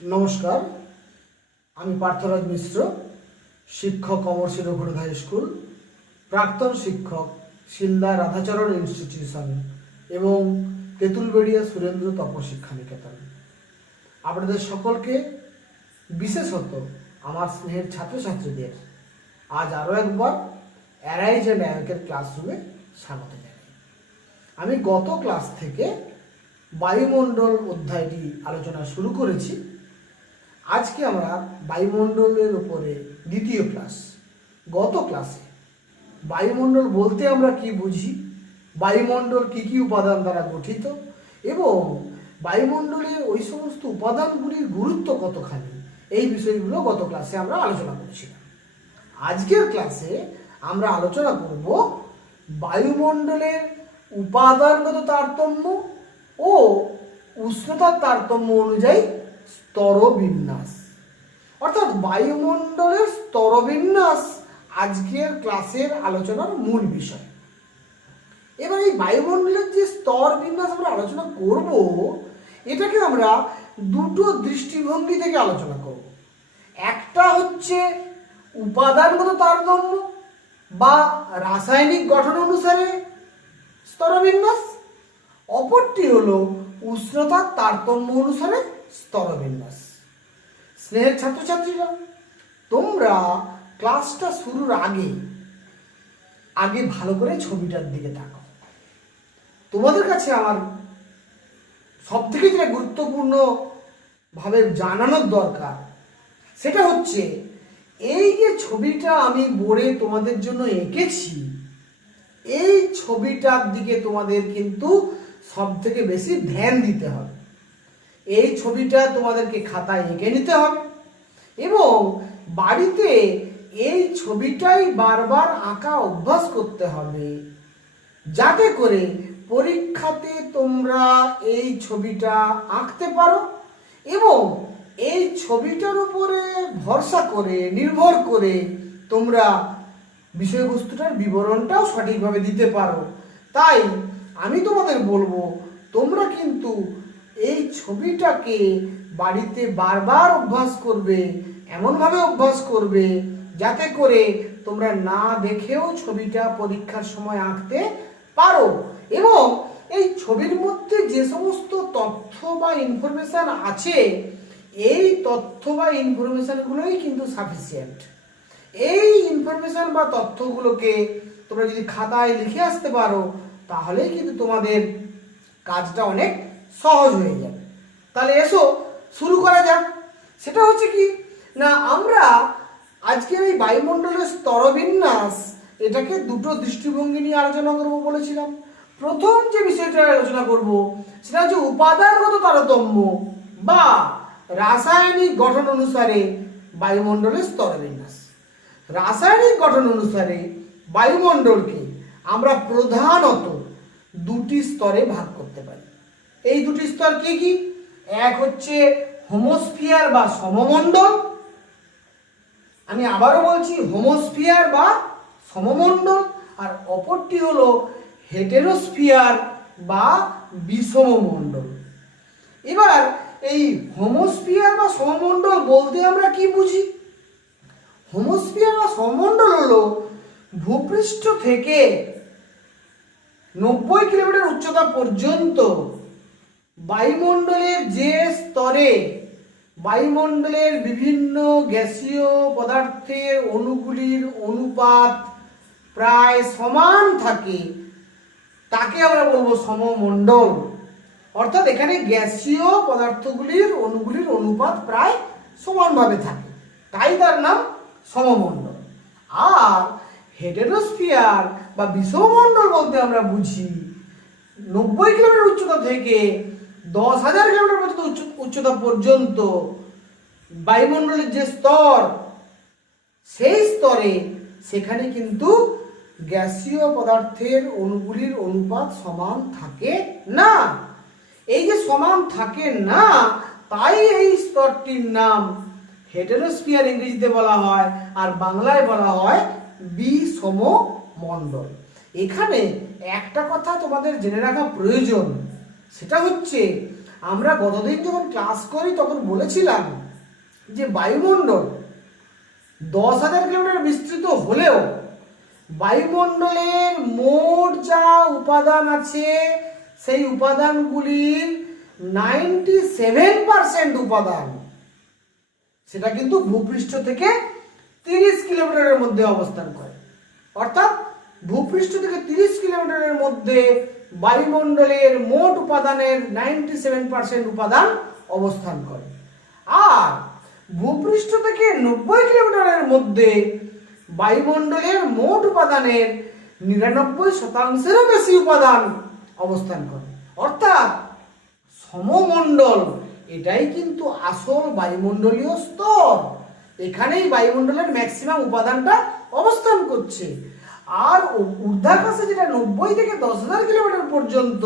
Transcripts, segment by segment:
नमस्कार, আমি পার্থরাজ মিশ্র, শিক্ষক কমর্শিয়াল রঘুনাথ হাই স্কুল, প্রাক্তন শিক্ষক শিলদা রাধাচরণ ইনস্টিটিউশন এবং তেঁতুলবেড়িয়া সুরেন্দ্র তপশিক্ষা নিকেতন। আপনাদের সকলকে, বিশেষত আমার স্নেহের ছাত্রছাত্রীদের আজ আরও একবার অ্যারাইজ অ্যান্ড অ্যাঙ্কের ক্লাসরুমে স্বাগত জানাই। আমি গত ক্লাস থেকে বায়ুমণ্ডল অধ্যায়টি আলোচনা শুরু করেছি। আজকে আমরা বায়ুমণ্ডলের উপরে দ্বিতীয় ক্লাস। গত ক্লাসে বায়ুমণ্ডল বলতে আমরা কি বুঝি, বায়ুমণ্ডল কি কি উপাদান দ্বারা গঠিত এবং বায়ুমণ্ডলের ওই সমস্ত উপাদানগুলির গুরুত্ব কতখানি, এই বিষয়গুলো গত ক্লাসে আমরা আলোচনা করেছিলাম। আজকের ক্লাসে আমরা আলোচনা করব বায়ুমণ্ডলের উপাদানগত তারতম্য ও উষ্ণতার তারতম্য অনুযায়ী স্তরবিন্যাস, অর্থাৎ বায়ুমণ্ডলের স্তরবিন্যাস আজকের ক্লাসের আলোচনার মূল বিষয়। এবার এই বায়ুমণ্ডলের যে স্তর বিন্যাস আমরা আলোচনা করব, এটাকে আমরা দুটো দৃষ্টিভঙ্গি থেকে আলোচনা করব। একটা হচ্ছে উপাদানগত তারতম্য বা রাসায়নিক গঠন অনুসারে স্তরবিন্যাস, অপরটি হলো উষ্ণতার তারতম্য অনুসারে স্তরবিন্যাস। স্নেহের ছাত্রছাত্রীরা, তোমরা ক্লাসটা শুরুর আগে ভালো করে ছবিটার দিকে তাকাও। তোমাদের কাছে আমার সব থেকে যেটা গুরুত্বপূর্ণ ভাবে জানানোর দরকার, সেটা হচ্ছে এই যে ছবিটা আমি বোর্ডে তোমাদের জন্য এঁকেছি, এই ছবিটার দিকে তোমাদের কিন্তু সব থেকে বেশি ধ্যান দিতে হবে। এই ছবিটা তোমাদেরকে খাতায় এঁকে নিতে হবে এবং বাড়িতে এই ছবিটাই বারবার আঁকা অভ্যাস করতে হবে, যাতে করে পরীক্ষাতে তোমরা এই ছবিটা আঁকতে পারো এবং এই ছবিটার উপরে ভরসা করে নির্ভর করে তোমরা বিষয়বস্তুটার বিবরণটাও সঠিকভাবে দিতে পারো। তাই আমি তোমাদের বলবো, তোমরা কিন্তু এই ছবিটাকে বাড়িতে বারবার অভ্যাস করবে, এমনভাবে অভ্যাস করবে যাতে করে তোমরা না দেখেও ছবিটা পরীক্ষার সময় আঁকতে পারো এবং এই ছবির মধ্যে যে সমস্ত তথ্য বা ইনফরমেশন আছে, এই তথ্য বা ইনফরমেশনগুলোই কিন্তু সাফিসিয়েন্ট। এই ইনফরমেশন বা তথ্যগুলোকে তোমরা যদি খাতায় লিখে আসতে পারো, তাহলেই কিন্তু তোমাদের কাজটা অনেক সহজ হয়ে যাবে। তাহলে এসো শুরু করা যাক। সেটা হচ্ছে কি না, আমরা আজকে এই বায়ুমণ্ডলের স্তরবিন্যাস, এটাকে দুটো দৃষ্টিভঙ্গি নিয়ে আলোচনা করব বলেছিলাম। প্রথম যে বিষয়টা আলোচনা করব সেটা হচ্ছে উপাদানগত তারতম্য বা রাসায়নিক গঠন অনুসারে বায়ুমণ্ডলের স্তরবিন্যাস। রাসায়নিক গঠন অনুসারে বায়ুমণ্ডলকে আমরা প্রধানত দুটি স্তরে ভাগ করতে পারি। এই দুটি স্তর কি কি? এক হচ্ছে হোমোস্ফিয়ার বা সমমণ্ডল, আমি আবারও বলছি হোমোস্ফিয়ার বা সমমণ্ডল, আর অপরটি হলো হেটেরোস্ফিয়ার বা বিষমমণ্ডল। এবার এই হোমোস্ফিয়ার বা সমমণ্ডল বলতে আমরা কি বুঝি? হোমোস্ফিয়ার বা সমমণ্ডল হলো ভূপৃষ্ঠ থেকে 90 কিলোমিটার উচ্চতা পর্যন্ত বায়ুমণ্ডলের যে স্তরে বায়ুমণ্ডলের বিভিন্ন গ্যাসীয় পদার্থের অণুগুলির অনুপাত প্রায় সমান থাকে, তাকে আমরা বলবো সমমণ্ডল। অর্থাৎ এখানে গ্যাসীয় পদার্থগুলির অণুগুলির অনুপাত প্রায় সমানভাবে থাকে, তাই তার নাম সমমণ্ডল। আর হেটেরোস্ফিয়ার বা বিষমমণ্ডল বলতে আমরা বুঝি 90 কিলোমিটার উচ্চতা থেকে 10,000 কিলোমিটার পর্যন্ত উচ্চতা পর্যন্ত বায়ুমণ্ডলের যে স্তর, সেই স্তরে সেখানে কিন্তু গ্যাসীয় পদার্থের অণুগুলির অনুপাত সমান থাকে না। এই যে সমান থাকে না, তাই এই স্তরটির নাম হেটেরোস্ফিয়ার ইংরেজিতে বলা হয়, আর বাংলায় বলা হয় বিষমমণ্ডল। এখানে একটা কথা তোমাদের জেনে রাখা প্রয়োজন, সেটা হচ্ছে আমরা গতদিন যখন ক্লাস করি তখন বলেছিলাম যে বায়ুমণ্ডল 10,000 কিলোমিটার বিস্তৃত হলেও বায়ুমণ্ডলের মোট যা উপাদান আছে সেই উপাদানগুলির 97% উপাদান সেটা কিন্তু ভূপৃষ্ঠ থেকে 30 কিলোমিটারের মধ্যে অবস্থান করে। অর্থাৎ ভূপৃষ্ঠ থেকে 30 কিলোমিটারের মধ্যে বায়ুমণ্ডলের মোট উপাদানের 97% উপাদান অবস্থান করে। আর ভূপৃষ্ঠ থেকে 90 কিলোমিটারের মধ্যে বায়ুমণ্ডলের মোট উপাদানের 99%-এরও বেশি উপাদান অবস্থান করে। অর্থাৎ সমমণ্ডল এটাই কিন্তু আসল বায়ুমণ্ডলীয় স্তর, এখানেই বায়ুমণ্ডলের ম্যাক্সিমাম উপাদানটা অবস্থান করছে। আর ঊর্ধ্বাকাশে যেটা 90 থেকে 10,000 কিলোমিটার পর্যন্ত,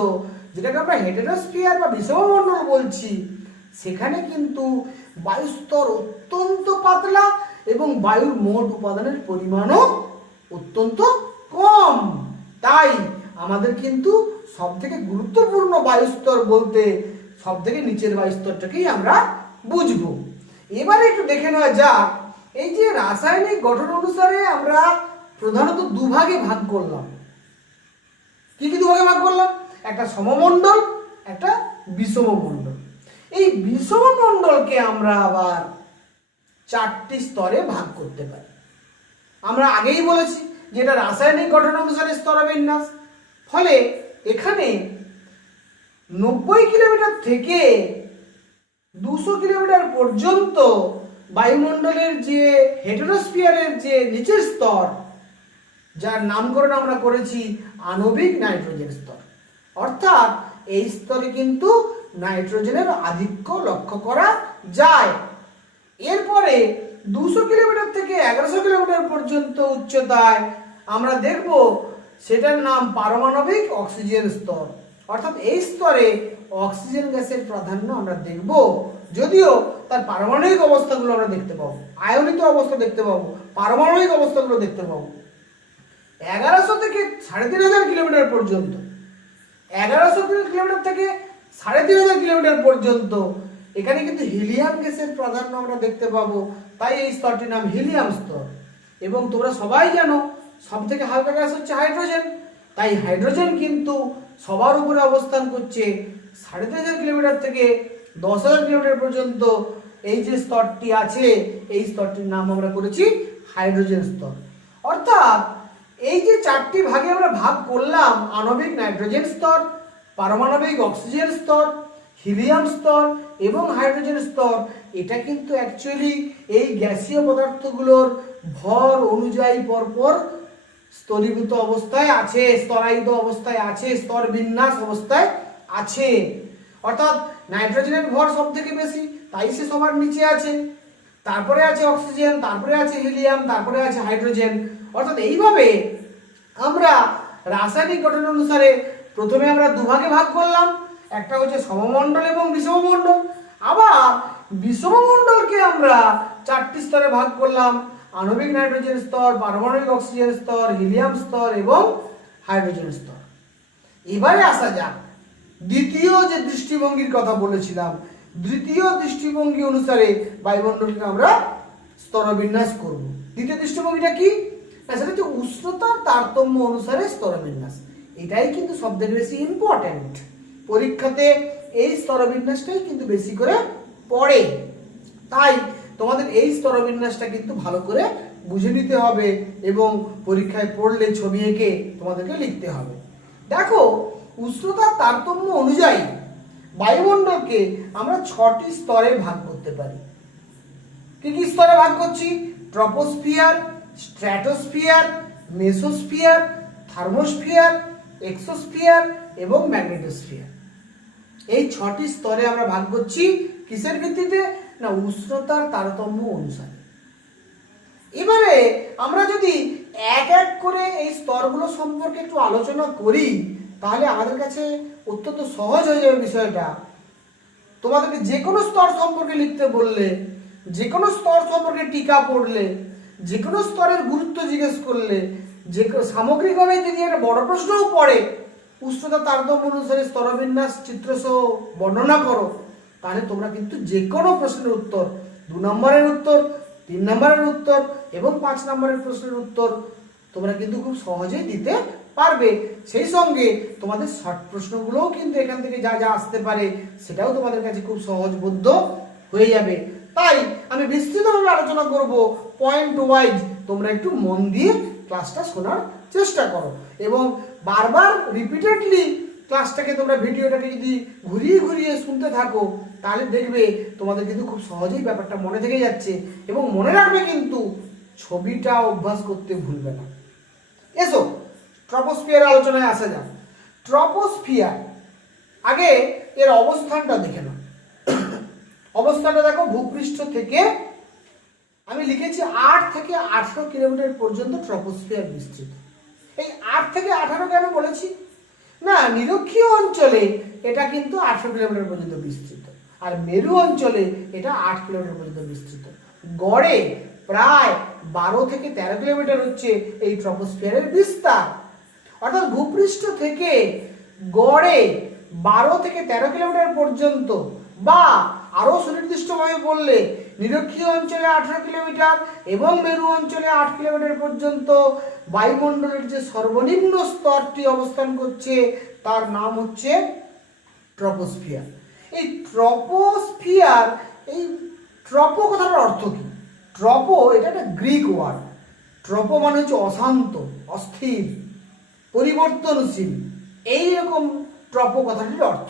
যেটাকে আমরা হেটেরোস্ফিয়ার বা বিষমমণ্ডল বলছি, সেখানে কিন্তু বায়ুস্তর অত্যন্ত পাতলা এবং বায়ুর মোট উপাদানের পরিমাণও অত্যন্ত কম। তাই আমাদের কিন্তু সব থেকে গুরুত্বপূর্ণ বায়ুস্তর বলতে সব থেকে নিচের বায়ুস্তরটাকেই আমরা বুঝবো। এবারে একটু দেখে নেওয়া যাক, এই যে রাসায়নিক গঠন অনুসারে আমরা প্রধানত দুভাগে ভাগ করলাম। কি কি দুভাগে ভাগ করলাম? একটা সমমণ্ডল, একটা বিষমমণ্ডল। এই বিষমমণ্ডলকে আমরা আবার 4টি স্তরে ভাগ করতে পারি। আমরা আগেই বলেছি যে এটা রাসায়নিক গঠন অনুসারে স্তরবিন্যাস। ফলে এখানে 90 কিলোমিটার থেকে 200 কিলোমিটার পর্যন্ত বায়ুমণ্ডলের যে হেটেরোস্ফিয়ারের যে নিচের স্তর, যার নামকরণ আমরা করেছি আণবিক নাইট্রোজেন স্তর। অর্থাৎ এই স্তরে কিন্তু নাইট্রোজেনের আধিক্য লক্ষ্য করা যায়। এরপরে 200 কিলোমিটার থেকে 1100 কিলোমিটার পর্যন্ত উচ্চতায় আমরা দেখব সেটার নাম পারমাণবিক অক্সিজেন স্তর। অর্থাৎ এই স্তরে অক্সিজেন গ্যাসের প্রাধান্য আমরা দেখব, যদিও তার পারমাণবিক অবস্থাগুলো আমরা দেখতে পাবো, আয়নিত অবস্থা দেখতে পাবো, পারমাণবিক অবস্থাগুলো দেখতে পাবো। 1100 থেকে 3500 কিলোমিটার পর্যন্ত, 1100 কিলোমিটার থেকে 3500 কিলোমিটার পর্যন্ত এখানে কিন্তু হিলিয়াম গ্যাসের প্রাধান্য আমরা দেখতে পাবো। তাই এই স্তরটির নাম হিলিয়াম স্তর। এবং তোমরা সবাই জানো সব থেকে হালকা গ্যাস হচ্ছে হাইড্রোজেন। তাই হাইড্রোজেন কিন্তু সবার উপরে অবস্থান করছে। 3500 কিলোমিটার থেকে 10,000 কিলোমিটার পর্যন্ত এই যে স্তরটি আছে, এই স্তরটির নাম আমরা করেছি হাইড্রোজেন স্তর। অর্থাৎ এই যে 4টি ভাগে আমরা ভাগ করলাম, আণবিক নাইট্রোজেন স্তর, পারমাণবিক অক্সিজেন স্তর, হিলিয়াম স্তর এবং হাইড্রোজেন স্তর, এটা কিন্তু অ্যাকচুয়ালি এই গ্যাসীয় পদার্থগুলোর ভর অনুযায়ী পরপর স্তরীভূত অবস্থায় আছে, স্তরায়িত অবস্থায় আছে, স্তর বিন্যাস অবস্থায় আছে। অর্থাৎ নাইট্রোজেনের ভর সব থেকে বেশি, তাই সে সবার নিচে আছে। তারপরে আছে অক্সিজেন, তারপরে আছে হিলিয়াম, তারপরে আছে হাইড্রোজেন। অর্থাৎ এইভাবে আমরা রাসায়নিক গঠন অনুসারে প্রথমে আমরা দুভাগে ভাগ করলাম, একটা হচ্ছে সমমণ্ডল এবং বিষমমণ্ডল। আবার বিষমমণ্ডলকে আমরা 4টি স্তরে ভাগ করলাম, আণবিক নাইট্রোজেন স্তর, পারমাণবিক অক্সিজেন স্তর, হিলিয়াম স্তর এবং হাইড্রোজেন স্তর। এবারে আসা যাক দ্বিতীয় যে দৃষ্টিভঙ্গির কথা বলেছিলাম, দ্বিতীয় দৃষ্টিভঙ্গি অনুসারে বায়ুমণ্ডলকে আমরা স্তরবিন্যাস করব। দ্বিতীয় দৃষ্টিভঙ্গিটা কি? সেটা হচ্ছে উষ্ণতার তারতম্য অনুসারে স্তরবিন্যাস। এটাই কিন্তু সবথেকে বেশি ইম্পর্টেন্ট। পরীক্ষাতে এই স্তরবিন্যাসটাই কিন্তু বেশি করে পড়ে। তাই তোমাদের এই স্তরবিন্যাসটা কিন্তু ভালো করে বুঝে নিতে হবে এবং পরীক্ষায় পড়লে ছবি এঁকে তোমাদেরকে লিখতে হবে। দেখো, উষ্ণতার তারতম্য অনুযায়ী বায়ুমণ্ডলকে আমরা 6টি স্তরে ভাগ করতে পারি। কি কি স্তরে ভাগ করছি? Troposphere, stratosphere, mesosphere, thermosphere, exosphere এবং ম্যাগনেটোস্ফিয়ার। এই 6টি স্তরে আমরা ভাগ করছি কিসের ভিত্তিতে? না, উষ্ণতার তারতম্য অনুসারে। এবারে আমরা যদি এক এক করে এই স্তরগুলো সম্পর্কে একটু আলোচনা করি, তাহলে আমাদের কাছে অত্যন্ত সহজ হয়ে যাবে বিষয়টা। তোমাদেরকে যে কোনো স্তর সম্পর্কে লিখতে বললে, যে কোনো স্তর সম্পর্কে টিকা পড়লে, যে কোনো স্তরের গুরুত্ব জিজ্ঞেস করলে, যে সামগ্রিকভাবে যদি একটা বড় প্রশ্নও পড়ে, উষ্ণতা তারতম্য অনুসারে স্তরবিন্যাস চিত্রসহ বর্ণনা করো, তাহলে তোমরা কিন্তু যে কোনো প্রশ্নের উত্তর, 2 নম্বরের উত্তর, 3 নম্বরের উত্তর এবং 5 নম্বরের প্রশ্নের উত্তর তোমরা কিন্তু খুব সহজেই দিতে পারবে। সেই সঙ্গে তোমাদের শর্ট প্রশ্নগুলোও কিন্তু এখান থেকে যা যা আসতে পারে সেটাও তোমাদের কাছে খুব সহজবোধ্য হয়ে যাবে। তাই আমি বিস্তৃতভাবে আলোচনা করব পয়েন্ট ওয়াইজ, তোমরা একটু মন দিয়ে ক্লাসটা শোনার চেষ্টা করো এবং বারবার রিপিটেডলি ক্লাসটাকে তোমরা ভিডিওটাকে যদি ঘুরিয়ে ঘুরিয়ে শুনতে থাকো, তাহলে দেখবে তোমাদের কিন্তু খুব সহজেই ব্যাপারটা মনে থেকে যাচ্ছে এবং মনে রাখবে কিন্তু ছবিটা অভ্যাস করতে ভুলবে না। এসো ট্রপোস্ফিয়ার আলোচনায় আসা যাক। ট্রপোস্ফিয়ার, আগে এর অবস্থানটা দেখে নাও। অবস্থানটা দেখো, ভূপৃষ্ঠ থেকে আমি লিখেছি 8 থেকে 18 কিলোমিটার পর্যন্ত ট্রপোস্ফিয়ার বিস্তৃত। এই 8 থেকে 18 কেন বলেছি না, নিরক্ষীয় অঞ্চলে এটা কিন্তু 18 কিলোমিটার পর্যন্ত বিস্তৃত, আর মেরু অঞ্চলে এটা 8 কিলোমিটার পর্যন্ত বিস্তৃত। গড়ে প্রায় 12 থেকে 13 কিলোমিটার হচ্ছে এই ট্রপোস্ফিয়ারের বিস্তার। অর্থাৎ ভূপৃষ্ঠ থেকে গড়ে 12 থেকে 13 কিলোমিটার পর্যন্ত, বা আরো সুনির্দিষ্টভাবে বললে নিরক্ষীয় অঞ্চলে 18 কিলোমিটার এবং মেরু অঞ্চলে 8 কিলোমিটার পর্যন্ত বায়ুমণ্ডলের যে সর্বনিম্ন স্তরটি অবস্থান করছে তার নাম হচ্ছে ট্রপোস্ফিয়ার। এই ট্রপোস্ফিয়ার, এই ট্রপো কথাটার অর্থ কি? ট্রপো এটা একটা গ্রিক ওয়ার্ড। ট্রপো মানে হচ্ছে অশান্ত, অস্থির, পরিবর্তনশীল, এইরকম ট্রপো কথাটির অর্থ।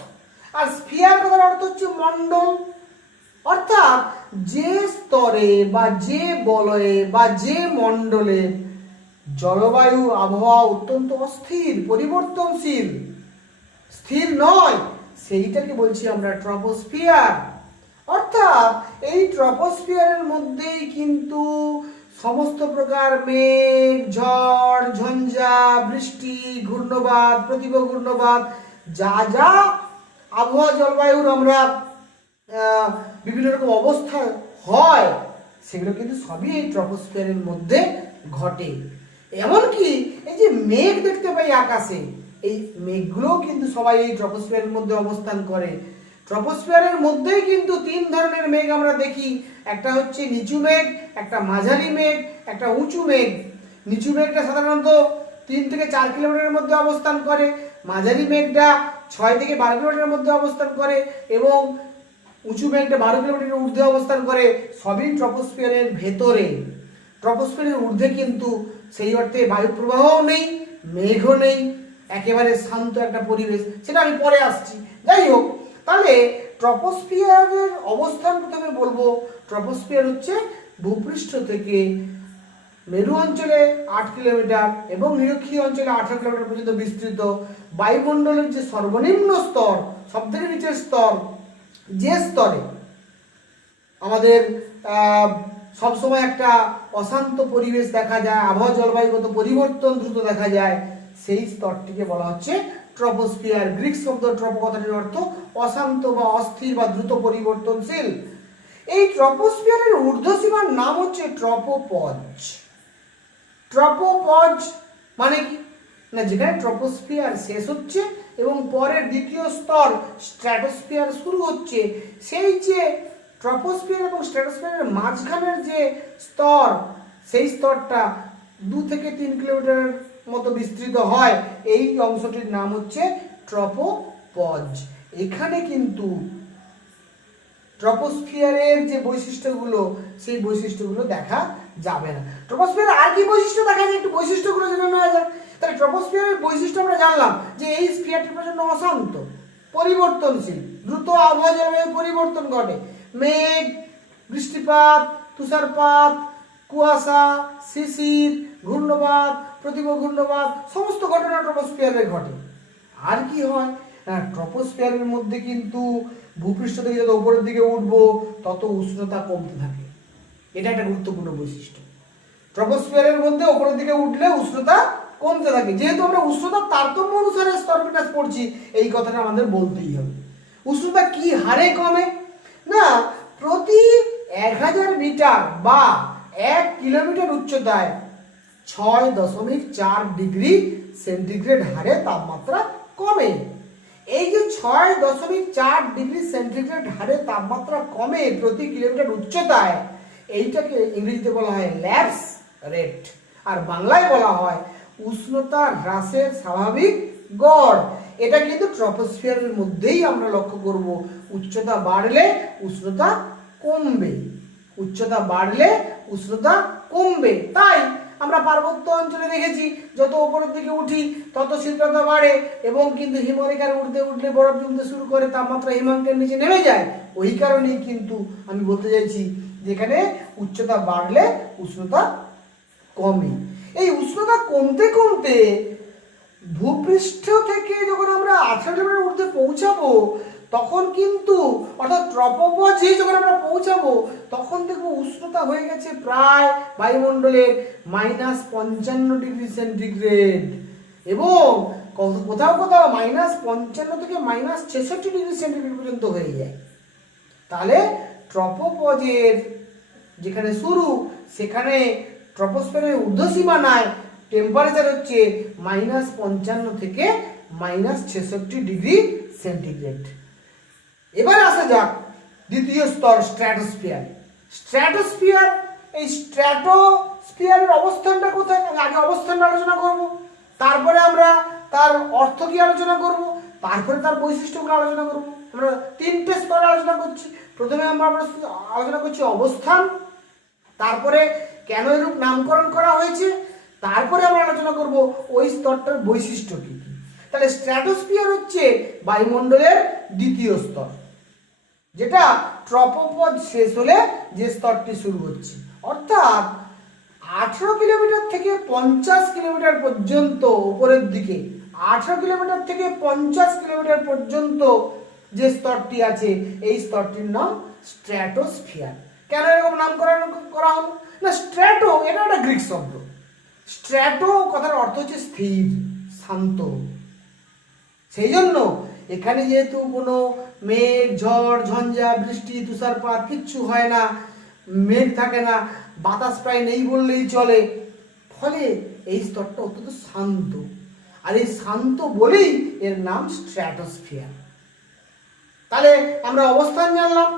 আর স্ফিয়ার কথার অর্থ হচ্ছে মণ্ডল। অর্থাৎ যে স্তরে বা যে বলয়ে বা যে মণ্ডলে জলবায়ু আবহাওয়া অত্যন্ত অস্থির, পরিবর্তনশীল, স্থির নয়, সেইটাকে বলছি আমরা ট্রপোস্ফিয়ার। অর্থাৎ এই ট্রপোস্ফিয়ারের মধ্যেই কিন্তু সমস্ত প্রকার মেঘ, ঝড়, ঝঞ্ঝা, বৃষ্টি, ঘূর্ণবাদ, প্রতিভ ঘূর্ণবাদ, যা যা আবহাওয়া জলবায়ুর আমরা বিভিন্ন রকম অবস্থা হয়, সেগুলো কিন্তু সবই এই ট্রপোস্ফিয়ারের মধ্যে ঘটে। এমনকি এই যে মেঘ দেখতে পাই আকাশে, এই মেঘগুলোও কিন্তু সবাই এই ট্রপোস্ফিয়ারের মধ্যে অবস্থান করে। ট্রপোস্ফিয়ারের মধ্যেই কিন্তু 3 ধরনের মেঘ আমরা দেখি। একটা হচ্ছে নিচু মেঘ, একটা মাঝারি মেঘ, একটা উঁচু মেঘ। নিচু মেঘটা সাধারণত 3 থেকে 4 কিলোমিটারের মধ্যে অবস্থান করে, মাঝারি মেঘটা 6 থেকে 12 কিলোমিটারের মধ্যে অবস্থান করে এবং উঁচু মেঘটা 12 কিলোমিটারের ঊর্ধ্বে অবস্থান করে। সবই ট্রপোস্ফিয়ারের ভেতরে। ট্রপোস্ফিয়ারের ঊর্ধ্বে কিন্তু সেই অর্থে বায়ু প্রবাহও নেই, মেঘও নেই, একেবারে শান্ত একটা পরিবেশ, সেটা আমি পরে আসছি। যাই হোক, তাহলে ট্রপোস্ফিয়ারের অবস্থান প্রথমে বলবো। ট্রপোস্ফিয়ার হচ্ছে ভূপৃষ্ঠ থেকে মেরু অঞ্চলে 8 কিলোমিটার এবং নিরক্ষীয় অঞ্চলে 18 কিলোমিটার পর্যন্ত বিস্তৃত বায়ুমণ্ডলের যে সর্বনিম্ন স্তর, সব থেকে নিচের স্তর, যে স্তরে আমাদের সবসময় একটা অশান্ত পরিবেশ দেখা যায়, আবহাওয়া জলবায়ুগত পরিবর্তন দ্রুত দেখা যায়, সেই স্তরটিকে বলা হচ্ছে ট্রপোস্ফিয়ার। গ্রিক শব্দ ট্রপো কথাটির অর্থ অশান্ত বা অস্থির বা দ্রুত পরিবর্তনশীল। এই ট্রপোস্ফিয়ারের ঊর্ধ্বসীমার নাম হচ্ছে ট্রপোপজ। ট্রপোপজ মানে কি না, যেখানে ট্রপোস্ফিয়ার শেষ হচ্ছে এবং পরের দ্বিতীয় স্তর স্ট্র্যাটোস্ফিয়ার শুরু হচ্ছে, সেই যে ট্রপোস্ফিয়ার এবং স্ট্র্যাটোস্ফিয়ারের মাঝখানের যে স্তর, সেই স্তরটা 2 থেকে 3 কিলোমিটারের মতো বিস্তৃত হয়। এই অংশটির নাম হচ্ছে ট্রপোপজ। এখানে কিন্তু ট্রপোস্ফিয়ারের যে বৈশিষ্ট্যগুলো, সেই বৈশিষ্ট্যগুলো দেখা যাবে না। ট্রপোস্ফিয়ারের আর কি বৈশিষ্ট্য দেখা যায়, একটু বৈশিষ্ট্যগুলো জেনে নেওয়া যায়। তাহলে ট্রপোস্ফিয়ারের বৈশিষ্ট্য আমরা জানলাম যে এই স্ফিয়ারটি প্রচন্ড অশান্ত, পরিবর্তনশীল, দ্রুত আবহাওয়া জলবায়ু পরিবর্তন ঘটে। মেঘ, বৃষ্টিপাত, তুষারপাত, কুয়াশা, শিশির, ঘূর্ণবাদ, প্রতিভ ঘূর্ণবাদ, সমস্ত ঘটনা ট্রপোস্ফিয়ারে ঘটে। আর কি হয় না, ট্রপোস্ফিয়ারের মধ্যে কিন্তু ভূপৃষ্ঠ থেকে যত উপরের দিকে উঠবো তত উষ্ণতা কমতে থাকে। এটা একটা গুরুত্বপূর্ণ বৈশিষ্ট্য। ট্রপোস্ফিয়ারের মধ্যে উপরের দিকে উঠলে উষ্ণতা কমতে থাকে। যেহেতু আমরা উষ্ণতার তারতম্য অনুসারে স্তরবিন্যাস পড়ছি, এই কথাটা আমাদের বলতেই হবে। উষ্ণতা কি হারে কমে না, প্রতি 1000 মিটার বা 1 কিলোমিটার উচ্চতায় 6.4 ডিগ্রি সেন্টিগ্রেড হারে তাপমাত্রা কমে। এই যে 6.4 ডিগ্রি সেন্টিগ্রেড হারে তাপমাত্রা কমে প্রতি কিলোমিটার উচ্চতায়, এইটাকে ইংরেজিতে বলা হয় ল্যাপস রেট, আর বাংলায় বলা হয় উষ্ণতা হ্রাসের স্বাভাবিক গড়। এটা কিন্তু ট্রপোস্ফিয়ারের মধ্যেই আমরা লক্ষ্য করব। উচ্চতা বাড়লে উষ্ণতা কমবে, উচ্চতা বাড়লে উষ্ণতা কমবে। তাই আমরা পার্বত্য অঞ্চলে দেখেছি যত উপরের দিকে উঠি তত শীতলতা বাড়ে, এবং কিন্তু হিমরেখার উঠতে উঠলে বরফ জমতে শুরু করে, তাপমাত্রা হিমাঙ্কের নিচে নেমে যায়। ওই কারণেই কিন্তু আমি বলতে চাইছি যেখানে উচ্চতা বাড়লে উষ্ণতা কমে। এই উষ্ণতা কমতে কমতে ভূপৃষ্ঠ থেকে যখন আমরা 18 কিলোমিটার ঊর্ধ্বে পৌঁছাবো তখন কিন্তু, অর্থাৎ ট্রপোপজে যখন আমরা পৌঁছাবো তখন দেখবো উষ্ণতা হয়ে গেছে প্রায় বায়ুমণ্ডলের -55 ডিগ্রি সেন্টিগ্রেড, এবং কোথাও কোথাও -55 থেকে -66 ডিগ্রি সেন্টিগ্রেড পর্যন্ত হয়ে যায়। তাহলে ট্রপোপজের যেখানে শুরু সেখানে ট্রপোস্ফিয়ারের ঊর্ধ্বসীমানায় টেম্পারেচার হচ্ছে -55 থেকে -66 ডিগ্রি সেন্টিগ্রেড। এবার আসা যাক দ্বিতীয় স্তর স্ট্র্যাটোস্ফিয়ার। স্ট্র্যাটোস্ফিয়ার, এই স্ট্র্যাটোস্ফিয়ারের অবস্থানটা কোথায়? আগে অবস্থানটা আলোচনা করব, তারপরে আমরা তার অর্থ কি আলোচনা করব, তারপরে তার বৈশিষ্ট্যগুলো আলোচনা করব। আমরা তিনটে স্তরে আলোচনা করছি। প্রথমে আমরা আলোচনা করছি অবস্থান, তারপরে কেন এরূপ নামকরণ করা হয়েছে, তারপরে আমরা আলোচনা করব ওই স্তরটার বৈশিষ্ট্য কি কি। তাহলে স্ট্র্যাটোস্ফিয়ার হচ্ছে বায়ুমণ্ডলের দ্বিতীয় স্তর, যেটা ট্রপোপজ শেষ হলে যে স্তরটি শুরু হচ্ছে, অর্থাৎ 18 কিলোমিটার থেকে 50 কিলোমিটার পর্যন্ত উপরের দিকে, 18 কিলোমিটার থেকে 50 কিলোমিটার পর্যন্ত যে স্তরটি আছে এই স্তরটির নাম স্ট্র্যাটোস্ফিয়ার। কেন এরকম নামকরণ করা হলো? না, স্ট্র্যাটো এটা একটা গ্রিক শব্দ। স্ট্র্যাটো কথার অর্থ হচ্ছে স্থির, শান্ত। সেই জন্য এখানে যেহেতু কোনো মেঘ, ঝড়, ঝঞ্ঝা, বৃষ্টি, তুষারপাত কিচ্ছু হয় না, মেঘ থাকে না, বাতাস প্রায় নেই বললেই চলে, ফলে এই স্তরটা অত্যন্ত শান্ত। আর এই শান্ত বলেই এর নাম স্ট্র্যাটোস্ফিয়ার। তাহলে আমরা অবস্থান জানলাম,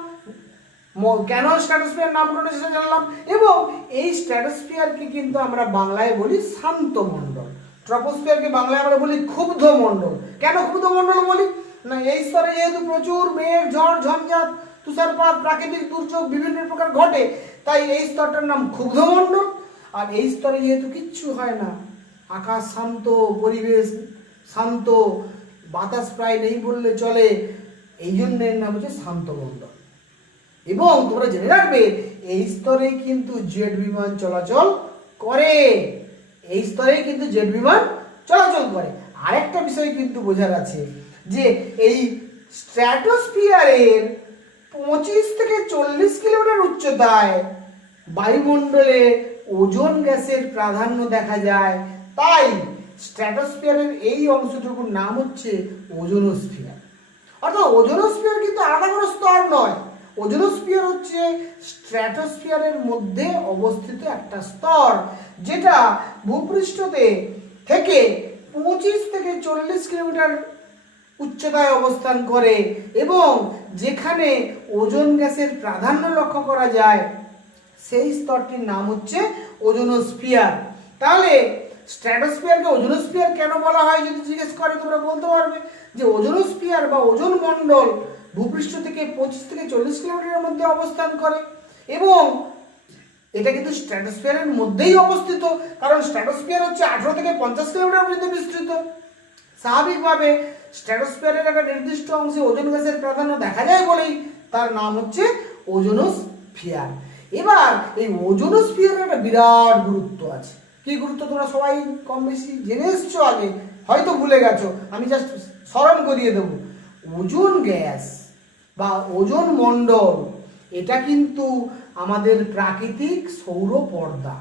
কেন স্ট্র্যাটোস্ফিয়ার নামকরণ সেটা জানলাম, এবং এই স্ট্র্যাটোস্ফিয়ারকে কিন্তু আমরা বাংলায় বলি শান্ত মণ্ডল। ট্রপোস্ফিয়ারকে বাংলায় আমরা বলি ক্ষুব্ধ মণ্ডল। কেন ক্ষুব্ধ মণ্ডল বলি? না, এই স্তরে যেহেতু প্রচুর মেঘ, ঝড়, ঝঞ্ঝাট, তুষারপাত, প্রাকৃতিক দুর্যোগ বিভিন্ন প্রকার ঘটে, তাই এই স্তরটার নাম ক্ষুব্ধ মণ্ডল। আর এই স্তরে যেহেতু কিচ্ছু হয় না, আকাশ শান্ত, পরিবেশ শান্ত, বাতাস প্রায় নেই বললে চলে, এই জন্য এর নাম হচ্ছে শান্ত মণ্ডল। এবং তোমরা জেনে রাখবে এই স্তরে কিন্তু জেট বিমান চলাচল করে, এই স্তরে কিন্তু জেট বিমান চলাচল করে। আরেকটা বিষয় কিন্তু বোঝার আছে যে এই স্ট্র্যাটোস্ফিয়ারের 25 থেকে 40 কিলোমিটার উচ্চতায় বায়ুমণ্ডলে ওজোন গ্যাসের প্রাধান্য দেখা যায়। তাই স্ট্র্যাটোস্ফিয়ারের এই অংশটুকুর নাম হচ্ছে ওজোনোস্ফিয়ার। অর্থাৎ ওজোনোস্ফিয়ার কিন্তু আলাদা কোনো স্তর নয়, ওজোনোস্ফিয়ার হচ্ছে স্ট্র্যাটোস্ফিয়ারের মধ্যে অবস্থিত একটা স্তর, যেটা ভূপৃষ্ঠতে থেকে 25 থেকে 40 কিলোমিটার উচ্চতায় অবস্থান করে, এবং যেখানে ওজোন গ্যাসের প্রাধান্য লক্ষ্য করা যায় সেই স্তরটির নাম হচ্ছে ওজোনোস্ফিয়ার। তাহলে স্ট্র্যাটোস্ফিয়ারকে ওজোনোস্ফিয়ার কেন বলা হয় যদি জিজ্ঞেস করে, তোমরা বলতে পারবে যে ওজোনোস্ফিয়ার বা ওজোন মণ্ডল ভূপৃষ্ঠ থেকে 25 থেকে 40 কিলোমিটারের মধ্যে অবস্থান করে, এবং এটা কিন্তু স্ট্র্যাটোস্ফিয়ারের মধ্যেই অবস্থিত, কারণ স্ট্র্যাটোস্ফিয়ার হচ্ছে 18 থেকে 50 কিলোমিটার পর্যন্ত বিস্তৃত। স্বাভাবিকভাবে স্ট্র্যাটোস্ফিয়ারের একটা নির্দিষ্ট অংশে ওজোন গ্যাসের প্রাধান্য দেখা যায় বলেই তার নাম হচ্ছে ওজোনোস্ফিয়ার। এবার এই ওজোনোস্ফিয়ারের একটা বিরাট গুরুত্ব আছে। কি গুরুত্ব তোমরা সবাই কম বেশি জেনে এসছো, আগে হয়তো ভুলে গেছো, আমি জাস্ট স্মরণ করিয়ে দেবো। ওজোন গ্যাস বা ওজোন মণ্ডল এটা কিন্তু আমাদের প্রাকৃতিক সৌর পর্দা,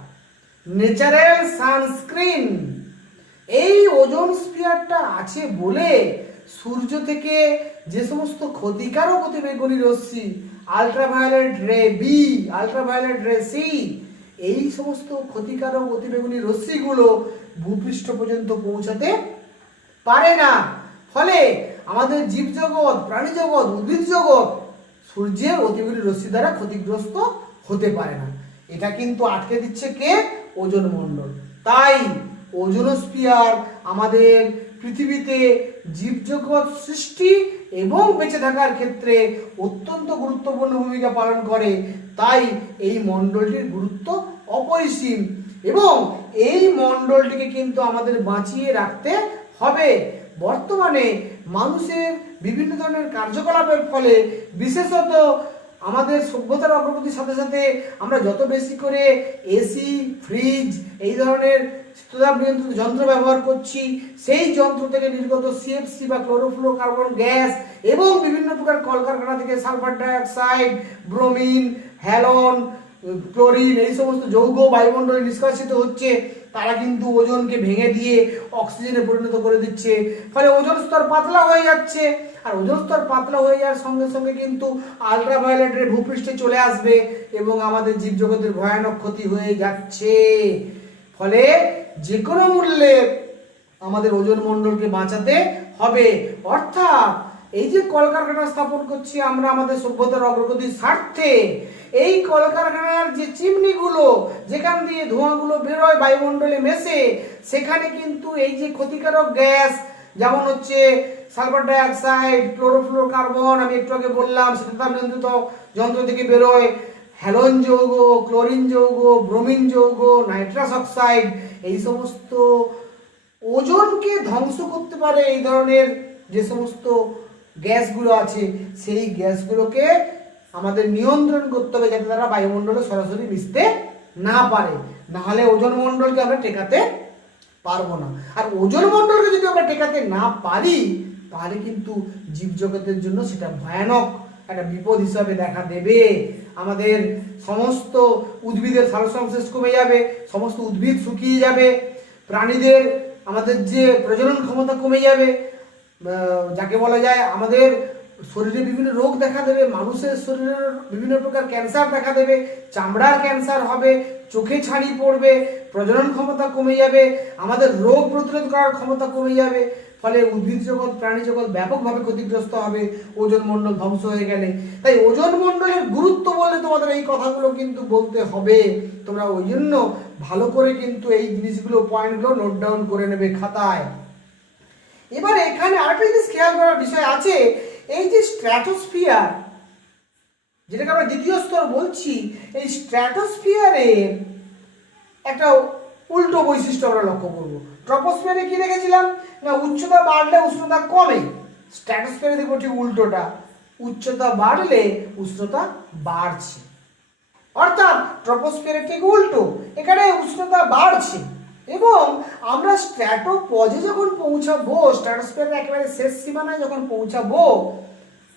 ন্যাচারাল সানস্ক্রিন। এই ওজোন স্ফিয়ারটা আছে বলে সূর্য থেকে যে সমস্ত ক্ষতিকারক অতিবেগুনি রশ্মি, আল্ট্রাভায়োলেট রে বি, আল্ট্রাভায়োলেট রে সি, এই সমস্ত ক্ষতিকারক অতিবেগুনি রশ্মিগুলো ভূপৃষ্ঠ পর্যন্ত পৌঁছাতে পারে না। ফলে আমাদের জীবজগৎ, প্রাণী জগৎ, উদ্ভিদ জগৎ সূর্যের অতিবেগুনি রশ্মি দ্বারা ক্ষতিগ্রস্ত হতে পারে না। এটা কিন্তু আটকে দিচ্ছে কে? ওজোন মণ্ডল। তাই ওজোনোস্ফিয়ার আমাদের পৃথিবীতে জীবজগৎ সৃষ্টি এবং বেঁচে থাকার ক্ষেত্রে অত্যন্ত গুরুত্বপূর্ণ ভূমিকা পালন করে। তাই এই মণ্ডলটির গুরুত্ব অপরিসীম এবং এই মণ্ডলটিকে কিন্তু আমাদের বাঁচিয়ে রাখতে হবে। বর্তমানে মানুষের বিভিন্ন ধরনের কার্যকলাপের ফলে, বিশেষত আমাদের সভ্যতার অগ্রগতির সাথে সাথে আমরা যত বেশি করে এসি, ফ্রিজ এই ধরনের শীততাপ নিয়ন্ত্রিত যন্ত্র ব্যবহার করছি, সেই যন্ত্র থেকে নির্গত সিএফসি বা ক্লোরোফ্লোরোকার্বন গ্যাস এবং বিভিন্ন প্রকার কলকারখানা থেকে সালফার ডাইঅক্সাইড, ব্রোমিন, হ্যালন, ক্লোরিন এই সমস্ত যৌগ বায়ুমণ্ডলে নিষ্কাশিত হচ্ছে। তারা কিন্তু ওজোনকে ভেঙে দিয়ে অক্সিজেনে পরিণত করে দিচ্ছে। ফলে ওজোন স্তর পাতলা হয়ে যাচ্ছে। আর ওজোন স্তর পাতলা হয়ে যাওয়ার সঙ্গে সঙ্গে কিন্তু আলট্রাভায়োলেট রে ভূপৃষ্ঠে চলে আসবে এবং আমাদের জীবজগতের ভয়ানক ক্ষতি হয়ে যাচ্ছে। ফলে যে কোনো মূল্যে আমাদের ওজোন মণ্ডলকে বাঁচাতে হবে। অর্থাৎ এই যে কলকারখানা স্থাপন করছি আমরা আমাদের সভ্যতার অগ্রগতির স্বার্থে, এই কলকারখানার যে চিমনিগুলো, যেখান দিয়ে ধোঁয়াগুলো বেরোয় বায়ুমণ্ডলে মেশে, সেখানে কিন্তু এই যে ক্ষতিকারক গ্যাস যেমন হচ্ছে সালফার ডাইঅক্সাইড, ক্লোরোফ্লোরোকার্বন, আমি একটু আগে বললাম শীততাপ নিয়ন্ত্রিত যন্ত্র থেকে বেরোয়, হ্যালোন যৌগ, ক্লোরিন যৌগ, ব্রোমিন যৌগ, নাইট্রাস অক্সাইড, এই সমস্ত ওজোনকে ধ্বংস করতে পারে এই ধরনের যে সমস্ত গ্যাসগুলো আছে, সেই গ্যাসগুলোকে আমাদের নিয়ন্ত্রণ করতে হবে যাতে তারা বায়ুমণ্ডলে সরাসরি মিশতে না পারে। নাহলে ওজোন মণ্ডলকে আমরা টেকাতে পারবো না। আর ওজোন মণ্ডলকে যদি আমরা টেকাতে না পারি তাহলে কিন্তু জীবজগতের জন্য সেটা ভয়ানক একটা বিপদ হিসাবে দেখা দেবে। আমাদের সমস্ত উদ্ভিদের সালোকসংশ্লেষ কমে যাবে, সমস্ত উদ্ভিদ শুকিয়ে যাবে, প্রাণীদের আমাদের যে প্রজনন ক্ষমতা কমে যাবে, যাকে বলা যায় আমাদের শরীরে বিভিন্ন রোগ দেখা দেবে, মানুষের শরীরের বিভিন্ন প্রকার ক্যান্সার দেখা দেবে, চামড়ার ক্যান্সার হবে, চোখে ছানি পড়বে, প্রজনন ক্ষমতা কমে যাবে, আমাদের রোগ প্রতিরোধ করার ক্ষমতা কমে যাবে। ফলে উদ্ভিদ জগৎ, প্রাণী জগৎ ব্যাপকভাবে ক্ষতিগ্রস্ত হবে ওজোন মণ্ডল ধ্বংস হয়ে গেলে। তাই ওজোন মণ্ডলের গুরুত্ব বললে তোমাদের এই কথাগুলো কিন্তু বলতে হবে। তোমরা ওই জন্য ভালো করে কিন্তু এই জিনিসগুলো, পয়েন্টগুলো নোট ডাউন করে নেবে খাতায়। এবারে এখানে আরেকটা জিনিস খেয়াল করার বিষয় আছে, এই যে স্ট্র্যাটোস্ফিয়ার, যেটাকে আমরা দ্বিতীয় স্তর বলছি, এই স্ট্র্যাটোস্ফিয়ারের একটা উল্টো বৈশিষ্ট্য আমরা লক্ষ্য করবো। ট্রপোস্ফিয়ারে কি দেখেছিলাম না, উচ্চতা বাড়লে উষ্ণতা কমে। স্ট্র্যাটোস্ফিয়ারে দেখবো ঠিক উল্টোটা, উচ্চতা বাড়লে উষ্ণতা বাড়ছে। অর্থাৎ ট্রপোস্ফিয়ারে ঠিক উল্টো, এখানে উষ্ণতা বাড়ছে। এবং আমরা স্ট্র্যাটোপজে যখন পৌঁছাবো, স্ট্র্যাটোস্ফিয়ারের একেবারে শেষ সীমানায় যখন পৌঁছাবো,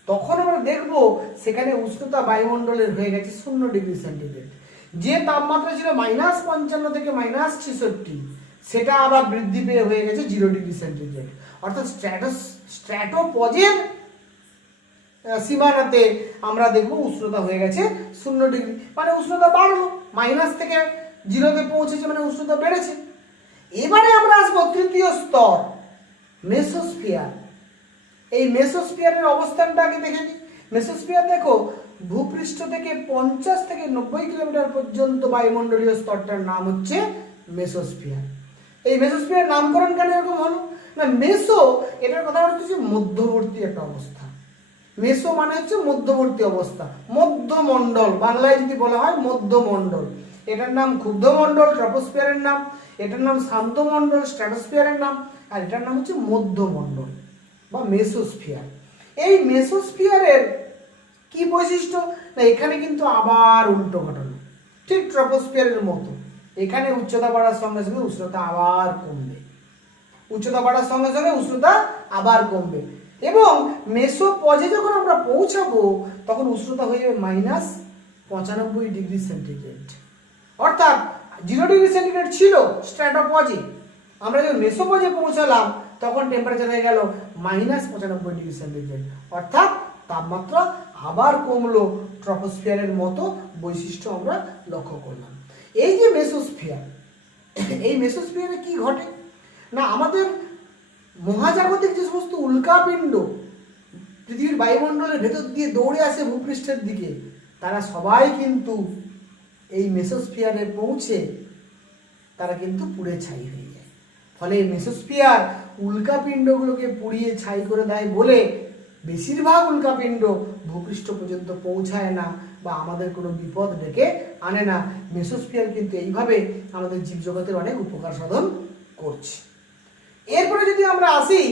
তখন আমরা দেখবো সেখানে উষ্ণতা বায়ুমণ্ডলের হয়ে গেছে 0°C। যে তাপমাত্রা ছিল -55 থেকে -66, সেটা আবার বৃদ্ধি পেয়ে হয়ে গেছে 0°C। অর্থাৎ স্ট্র্যাটোপজের সীমানাতে আমরা দেখবো উষ্ণতা হয়ে গেছে 0°, মানে উষ্ণতা বাড়লো, মাইনাস থেকে 0-তে পৌঁছেছে, মানে উষ্ণতা বেড়েছে। এবারে আমরা আসবো তৃতীয় স্তর, মেসোস্ফিয়ার। এই মেসোস্ফিয়ারের অবস্থানটা আগে দেখে নিই। মেসোস্ফিয়ার দেখো, ভূপৃষ্ঠ থেকে 50 থেকে 90 কিলোমিটার পর্যন্ত বায়ুমণ্ডলীয় স্তরটার নাম হচ্ছে মেসোস্ফিয়ার। এই মেসোস্ফিয়ার নামকরণ কেন এরকম হলো না, মেসো এটার কথা হচ্ছে মধ্যবর্তী একটা অবস্থা। মেসো মানে হচ্ছে মধ্যবর্তী অবস্থা, মধ্যমণ্ডল, বাংলায় যদি বলা হয় মধ্যমণ্ডল। এটার নাম ক্ষুব্ধমণ্ডল ট্রপোস্ফিয়ারের নাম, এটার নাম শান্তমণ্ডল স্ট্র্যাটোস্ফিয়ারের নাম, আর এটার নাম হচ্ছে মধ্যমণ্ডল বা মেসোস্ফিয়ার। এই মেসোস্ফিয়ারের কি বৈশিষ্ট্য না, এখানে কিন্তু আবার উল্টো ঘটনা, ঠিক ট্রপোস্ফিয়ারের মতো। এখানে উচ্চতা বাড়ার সঙ্গে সঙ্গে উষ্ণতা আবার কমবে, উচ্চতা বাড়ার সঙ্গে সঙ্গে উষ্ণতা আবার কমবে। এবং মেসোপজে যখন আমরা পৌঁছাবো তখন উষ্ণতা হয়ে যাবে -95°C। অর্থাৎ 0°C ছিল স্ট্র্যাটোপজে, আমরা যখন মেসোপজে পৌঁছালাম তখন টেম্পারেচার হয়ে গেল -95°C। অর্থাৎ তাপমাত্রা আবার কমলো, ট্রপোস্ফিয়ারের মতো বৈশিষ্ট্য আমরা লক্ষ্য করলাম। এই যে মেসোস্ফিয়ার, এই মেসোস্ফিয়ারে কি ঘটে না, আমাদের মহাজাগতিক যে সমস্ত উল্কাপিণ্ড পৃথিবীর বায়ুমণ্ডলের ভেতর দিয়ে দৌড়ে আসে ভূপৃষ্ঠের দিকে, তারা সবাই কিন্তু এই মেসোস্ফিয়ারে পৌঁছে তারা কিন্তু পুড়ে ছাই হয়ে যায়। ফলে মেসোস্ফিয়ার উল্কাপিণ্ডগুলোকে পুড়িয়ে ছাই করে দেয় বলে বেশিরভাগ উল্কাপিণ্ড ভূপৃষ্ঠ পর্যন্ত পৌঁছায় না বা আমাদের কোনো বিপদ ডেকে আনে না। মেসোস্ফিয়ার কিন্তু এইভাবে আমাদের জীবজগতের অনেক উপকার সাধন করছে। এরপরে যদি আমরা আসি,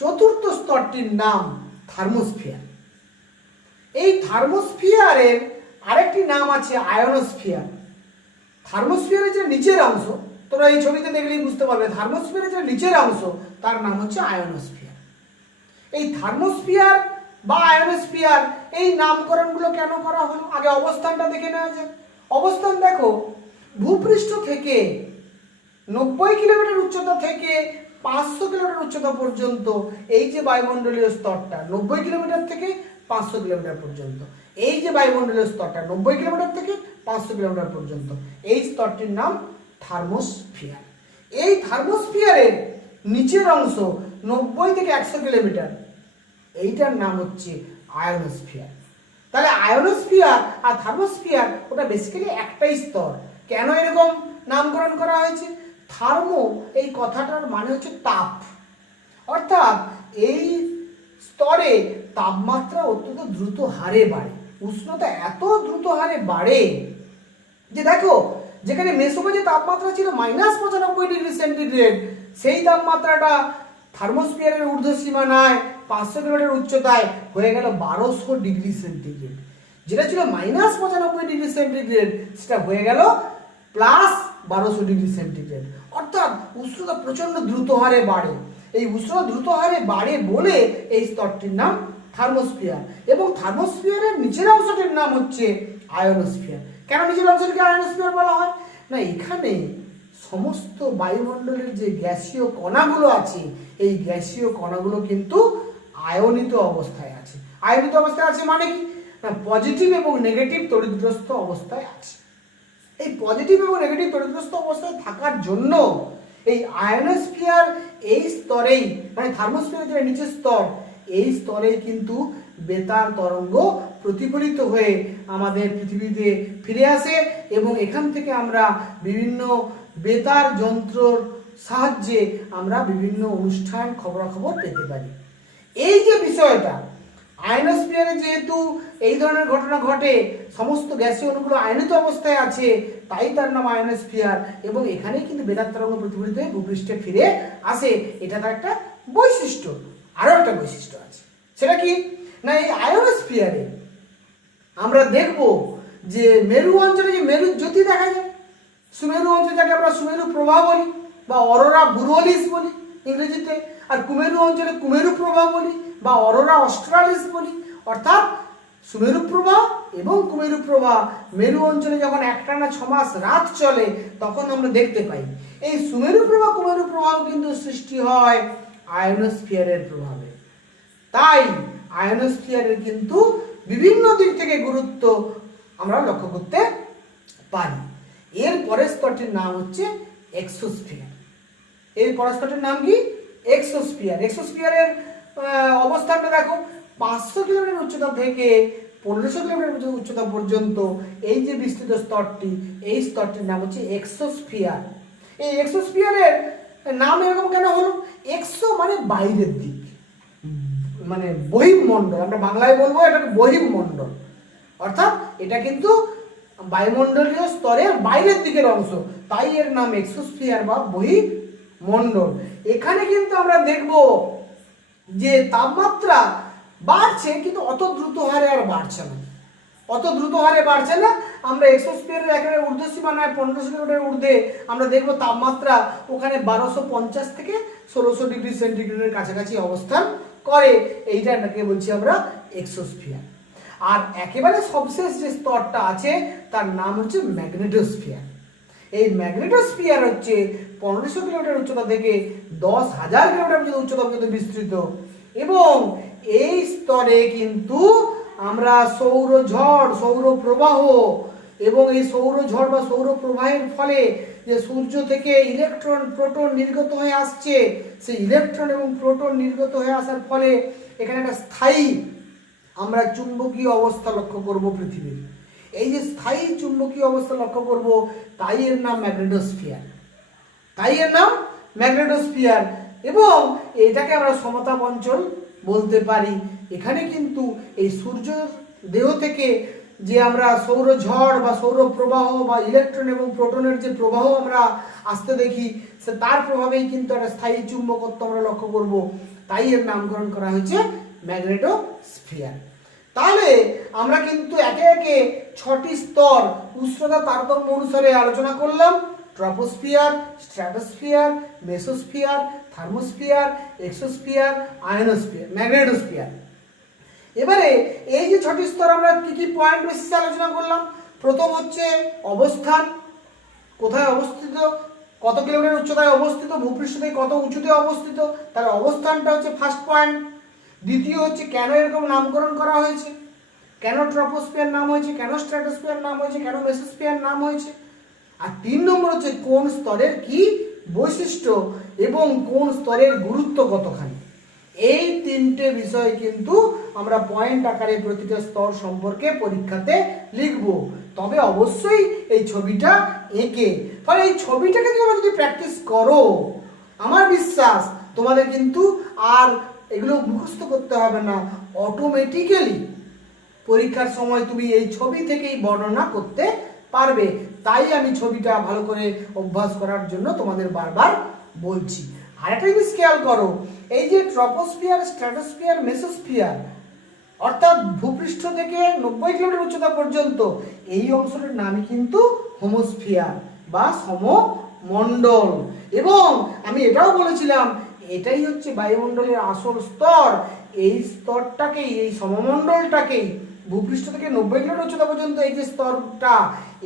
চতুর্থ স্তরটির নাম থার্মোস্ফিয়ার। এই থার্মোস্ফিয়ারের আরেকটি নাম আছে আয়োনোস্ফিয়ার। থার্মোস্ফিয়ারের যে নিচের অংশ, তোমরা এই ছবিতে দেখলেই বুঝতে পারবে, থার্মোস্ফিয়ারের যে নিচের অংশ তার নাম হচ্ছে আয়োনোস্ফিয়ার। এই থার্মোস্ফিয়ার বা আয়োনোস্ফিয়ার এই নামকরণগুলো কেন করা হলো, আগে অবস্থানটা দেখে নেওয়া যায়। অবস্থান দেখো, ভূপৃষ্ঠ থেকে 90 কিলোমিটার উচ্চতা থেকে 500 কিলোমিটার উচ্চতা পর্যন্ত এই যে বায়ুমণ্ডলীয় স্তরটা, 90 কিলোমিটার থেকে 500 কিলোমিটার পর্যন্ত, এই যে বায়ুমণ্ডলীয় স্তরটা 90 কিলোমিটার থেকে 500 কিলোমিটার পর্যন্ত, এই স্তরটির নাম থার্মোস্ফিয়ার। এই থার্মোস্ফিয়ারের নিচের অংশ 90 থেকে 100 কিলোমিটার, এইটার নাম হচ্ছে আয়োনোস্ফিয়ার। তাহলে আয়োনোস্ফিয়ার আর থার্মোস্ফিয়ার ওটা বেসিক্যালি একটাই স্তর। কেন এরকম নামকরণ করা হয়েছে? থার্মো এই কথাটার মানে হচ্ছে তাপ, অর্থাৎ এই স্তরে তাপমাত্রা অত্যন্ত দ্রুত হারে বাড়ে, উষ্ণতা এত দ্রুত হারে বাড়ে যে দেখো, যেখানে মেসোপে তাপমাত্রা ছিল -95 ডিগ্রি সেন্টিগ্রেড, সেই তাপমাত্রাটা থার্মোস্ফিয়ারের ঊর্ধ্বসীমানায় 500 কিলোমিটার উচ্চতায় হয়ে গেল 1200 ডিগ্রি সেন্টিগ্রেড। যেটা ছিল -95 ডিগ্রি সেন্টিগ্রেড সেটা হয়ে গেল +1200 ডিগ্রি সেন্টিগ্রেড। অর্থাৎ উষ্ণতা প্রচন্ড দ্রুত হারে বাড়ে। এই উষ্ণতা দ্রুত হারে বাড়ে বলে এই স্তরটির নাম থার্মোস্ফিয়ার। এবং থার্মোস্ফিয়ারের নিচের অংশটির নাম হচ্ছে আয়োনোস্ফিয়ার। কেন নিচের অংশটিকে আয়োনোস্ফিয়ার বলা হয়? না, এখানে সমস্ত বায়ুমণ্ডলের যে গ্যাসীয় কণাগুলো আছে, এই গ্যাসীয় কণাগুলো কিন্তু আয়নিত অবস্থায় আছে। আয়নিত অবস্থায় আছে মানে কি? না, পজিটিভ এবং নেগেটিভ তড়িৎগ্রস্ত অবস্থায় আছে। এই পজিটিভ এবং নেগেটিভ তড়িৎগ্রস্ত অবস্থায় থাকার জন্য এই আয়োনোস্ফিয়ার এই স্তরেই, মানে থার্মোস্ফিয়ারের যে নিচের স্তর, এই স্তরে কিন্তু বেতার তরঙ্গ প্রতিফলিত হয়ে আমাদের পৃথিবীতে ফিরে আসে এবং এখান থেকে আমরা বিভিন্ন বেতার যন্ত্রর সাহায্যে আমরা বিভিন্ন অনুষ্ঠান খবরাখবর পেতে পারি। এই যে বিষয়টা, আয়োনোস্ফিয়ারে যেহেতু এই ধরনের ঘটনা ঘটে, সমস্ত গ্যাসীয় অণুগুলো আয়নিত অবস্থায় আছে, তাই তার নাম আয়োনোস্ফিয়ার। এবং এখানেই কিন্তু বেতার তরঙ্গ প্রতিফলিত হয়ে ভূপৃষ্ঠে ফিরে আসে। এটা তার একটা বৈশিষ্ট্য। আরও একটা বৈশিষ্ট্য আছে, সেটা কি না, এই আয়োনোস্ফিয়ারে আমরা দেখব যে মেরু অঞ্চলে যে মেরু জ্যোতি দেখা যায়, সুমেরু অঞ্চলে যাকে আমরা সুমেরু প্রভা বলি বা অরোরা বোরিয়ালিস বলি ইংরেজিতে, আর কুমেরু অঞ্চলে কুমেরু প্রভা বলি বা অরোরা অস্ট্রালিস বলি। অর্থাৎ সুমেরু প্রভা এবং কুমেরু প্রভা মেরু অঞ্চলে যখন একটানা 6 মাস রাত চলে তখন আমরা দেখতে পাই। এই সুমেরু প্রভা কুমেরু প্রভাব কিন্তু সৃষ্টি হয় আয়োনোস্ফিয়ারের প্রভাবে। তাই আয়োনোস্ফিয়ারের কিন্তু বিভিন্ন দিক থেকে গুরুত্ব আমরা লক্ষ্য করতে পারি। এর পরের স্তরটির নাম হচ্ছে এক্সোস্ফিয়ার। এর পরের স্তরটির নাম কি? এক্সোস্ফিয়ার। এক্সোস্ফিয়ারের অবস্থানটা দেখো, 500 কিলোমিটার উচ্চতা থেকে 1500 কিলোমিটার উচ্চতা পর্যন্ত এই যে বিস্তৃত স্তরটি, এই স্তরটির নাম হচ্ছে এক্সোস্ফিয়ার। এই এক্সোস্ফিয়ারের নাম এরকম কেন হলো? এক্সো মানে বাইরের দিক, মানে বহির্মণ্ডল, আমরা বাংলায় বলবো এটাকে বহির্মণ্ডল। অর্থাৎ এটা কিন্তু বায়ুমণ্ডলীয় স্তরের বাইরের দিকের অংশ, তাই এর নাম এক্সোস্ফিয়ার বা বহির্মণ্ডল। এখানে কিন্তু আমরা দেখব যে তাপমাত্রা বাড়ছে, কিন্তু অত দ্রুত হারে আর বাড়ছে না, অত দ্রুত হারে বাড়ছে না। আমরা এক্সোস্ফিয়ারের একেবারে ঊর্ধ্বসীমানায় 1500 কিলোমিটার ঊর্ধ্বে আমরা দেখব তাপমাত্রা ওখানে 1250 থেকে 1600 ডিগ্রি সেন্টিগ্রেডের কাছাকাছি অবস্থান করে। এইটাকে বলছি আমরা এক্সোস্ফিয়ার। আর একেবারে সবশেষ যে স্তরটা আছে তার নাম হচ্ছে ম্যাগনেটোস্ফিয়ার। এই ম্যাগনেটোস্ফিয়ার হচ্ছে 1500 কিলোমিটার উচ্চতা থেকে 10,000 কিলোমিটার উচ্চতা পর্যন্ত বিস্তৃত। এবং এই স্তরে কিন্তু আমরা সৌরঝড়, সৌর প্রবাহ এবং এই সৌরঝড় বা সৌর প্রবাহের ফলে যে সূর্য থেকে ইলেকট্রন প্রোটন নির্গত হয়ে আসছে, সেই ইলেকট্রন এবং প্রোটন নির্গত হয়ে আসার ফলে এখানে একটা স্থায়ী আমরা চুম্বকীয় অবস্থা লক্ষ্য করব পৃথিবীর। এই যে স্থায়ী চুম্বকীয় অবস্থা লক্ষ্য করব, তাই এর নাম ম্যাগনেটোস্ফিয়ার, তাই এর নাম ম্যাগনেটোস্ফিয়ার। এবং এটাকে আমরা সমতাপ অঞ্চল বলতে পারি। এখানে কিন্তু এই সূর্যের দেহ থেকে যে আমরা সৌরঝড় বা সৌর প্রবাহ বা ইলেকট্রন এবং প্রোটনের যে প্রবাহ আমরা আসতে দেখি, সে তার প্রভাবেই কিন্তু একটা স্থায়ী চুম্বকত্ব আমরা লক্ষ্য করব, তাই এর নামকরণ করা হয়েছে ম্যাগনেটোস্ফিয়ার। তাহলে আমরা কিন্তু একে একে 6টি স্তর উষ্ণতা তারতম্য অনুসারে আলোচনা করলাম। Troposphere, stratosphere, mesosphere, thermosphere, exosphere, ionosphere, magnetosphere. এবারে এই যে 6টি স্তর আমরা কি কি পয়েন্ট বেসিসে আলোচনা করলাম। প্রথম হচ্ছে অবস্থান, কোথায় অবস্থিত, কত কিলোমিটার উচ্চতায় অবস্থিত, ভূপৃষ্ঠ থেকে কত উঁচুতে অবস্থিত, তার অবস্থানটা হচ্ছে ফার্স্ট পয়েন্ট। দ্বিতীয় হচ্ছে কেন এরকম নামকরণ করা হয়েছে, কেন ট্রপোস্ফিয়ার নাম হয়েছে, কেন স্ট্র্যাটোস্ফিয়ার নাম হয়েছে, কেন মেসোস্ফিয়ার নাম হয়েছে। আর 3 নম্বর হচ্ছে কোন স্তরের কি বৈশিষ্ট্য এবং কোন স্তরের গুরুত্ব কতখানি। এই 3টে বিষয় কিন্তু আমরা পয়েন্ট আকারে প্রতিটা স্তর সম্পর্কে পরীক্ষাতে লিখব। তবে অবশ্যই এই ছবিটা এঁকে, ফলে এই ছবিটাকে যদি প্র্যাকটিস করো, আমার বিশ্বাস তোমাদের কিন্তু আর এগুলো মুখস্থ করতে হবে না, অটোমেটিক্যালি পরীক্ষার সময় তুমি এই ছবি থেকেই বর্ণনা করতে পারবে। তাই আমি ছবিটা ভালো করে অভ্যাস করার জন্য তোমাদের বারবার বলছি। আর একটা জিনিস খেয়াল করো, এই যে ট্রপোস্ফিয়ার, স্ট্র্যাটোস্ফিয়ার, মেসোস্ফিয়ার, অর্থাৎ ভূপৃষ্ঠ থেকে 90 কিলোমিটার উচ্চতা পর্যন্ত, এই অংশটার নামই কিন্তু হোমোস্ফিয়ার বা সমমণ্ডল। এবং আমি এটাও বলেছিলাম এটাই হচ্ছে বায়ুমণ্ডলের আসল স্তর। এই স্তরটাকেই, এই সমমণ্ডলটাকেই, ভূপৃষ্ঠ থেকে 90 কিলোমিটার উচ্চতা পর্যন্ত এই যে স্তরটা,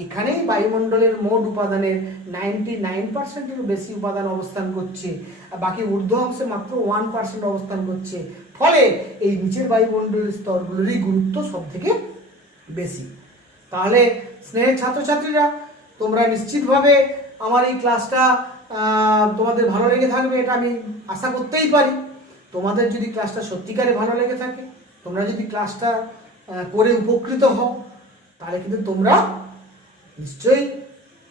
এখানেই বায়ুমণ্ডলের মোট উপাদানের 99%-এর বেশি উপাদান অবস্থান করছে, আর বাকি ঊর্ধ্ব অংশে মাত্র 1% অবস্থান করছে। ফলে এই নিচের বায়ুমণ্ডলের স্তরগুলোরই গুরুত্ব সব থেকে বেশি। তাহলে স্নেহের ছাত্রছাত্রীরা, তোমরা নিশ্চিতভাবে আমার এই ক্লাসটা তোমাদের ভালো লেগে থাকবে, এটা আমি আশা করতেই পারি। তোমাদের যদি ক্লাসটা সত্যিকারে ভালো লেগে থাকে, তোমরা যদি ক্লাসটা করে উপকৃত হও, তাহলে কিন্তু তোমরা নিশ্চয়ই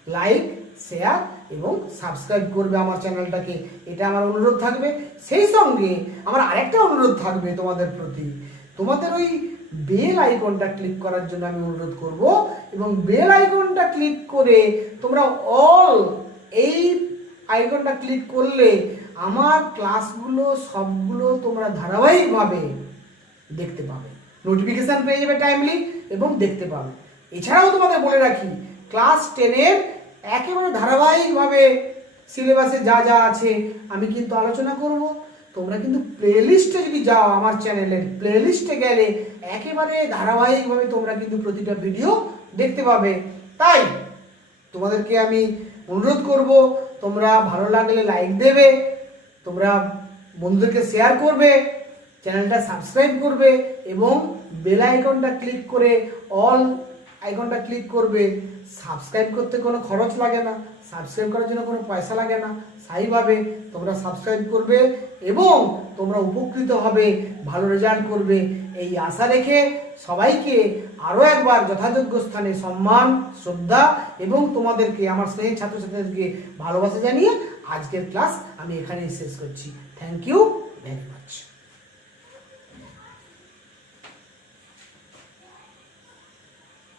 লাইক, শেয়ার এবং সাবস্ক্রাইব করবে আমার চ্যানেলটাকে, এটা আমার অনুরোধ থাকবে। সেই সঙ্গে আমার আরেকটা অনুরোধ থাকবে তোমাদের প্রতি, তোমাদের ওই বেল আইকনটা ক্লিক করার জন্য আমি অনুরোধ করব। এবং বেল আইকনটা ক্লিক করে তোমরা অল, এই আইকনটা ক্লিক করলে আমার ক্লাসগুলো সবগুলো তোমরা ধারাবাহিকভাবে দেখতে পাবে, নোটিফিকেশান পেয়ে যাবে টাইমলি এবং দেখতে পাবে। এছাড়াও তোমাদের বলে রাখি, ক্লাস 10-এর একেবারে ধারাবাহিকভাবে সিলেবাসে যা যা আছে আমি কিন্তু আলোচনা করব। তোমরা কিন্তু প্লেলিস্টে যদি যাও, আমার চ্যানেলের প্লেলিস্টে গেলে একেবারে ধারাবাহিকভাবে তোমরা কিন্তু প্রতিটা ভিডিও দেখতে পাবে। তাই তোমাদেরকে আমি অনুরোধ করব, তোমরা ভালো লাগলে লাইক দেবে, তোমরা বন্ধুদেরকে শেয়ার করবে, চ্যানেলটা সাবস্ক্রাইব করবে এবং বেল আইকনটা ক্লিক করে অল আইকনটা ক্লিক করবে। সাবস্ক্রাইব করতে কোনো খরচ লাগে না, সাবস্ক্রাইব করার জন্য কোনো পয়সা লাগে না। স্থায়ীভাবে তোমরা সাবস্ক্রাইব করবে এবং তোমরা উপকৃত হবে, ভালো রেজাল্ট করবে, এই আশা রেখে সবাইকে আরও একবার যথাযোগ্য স্থানে সম্মান, শ্রদ্ধা এবং তোমাদেরকে, আমার স্নেহের ছাত্রছাত্রীদেরকে ভালোবাসা জানিয়ে আজকের ক্লাস আমি এখানেই শেষ করছি। Thank you very much.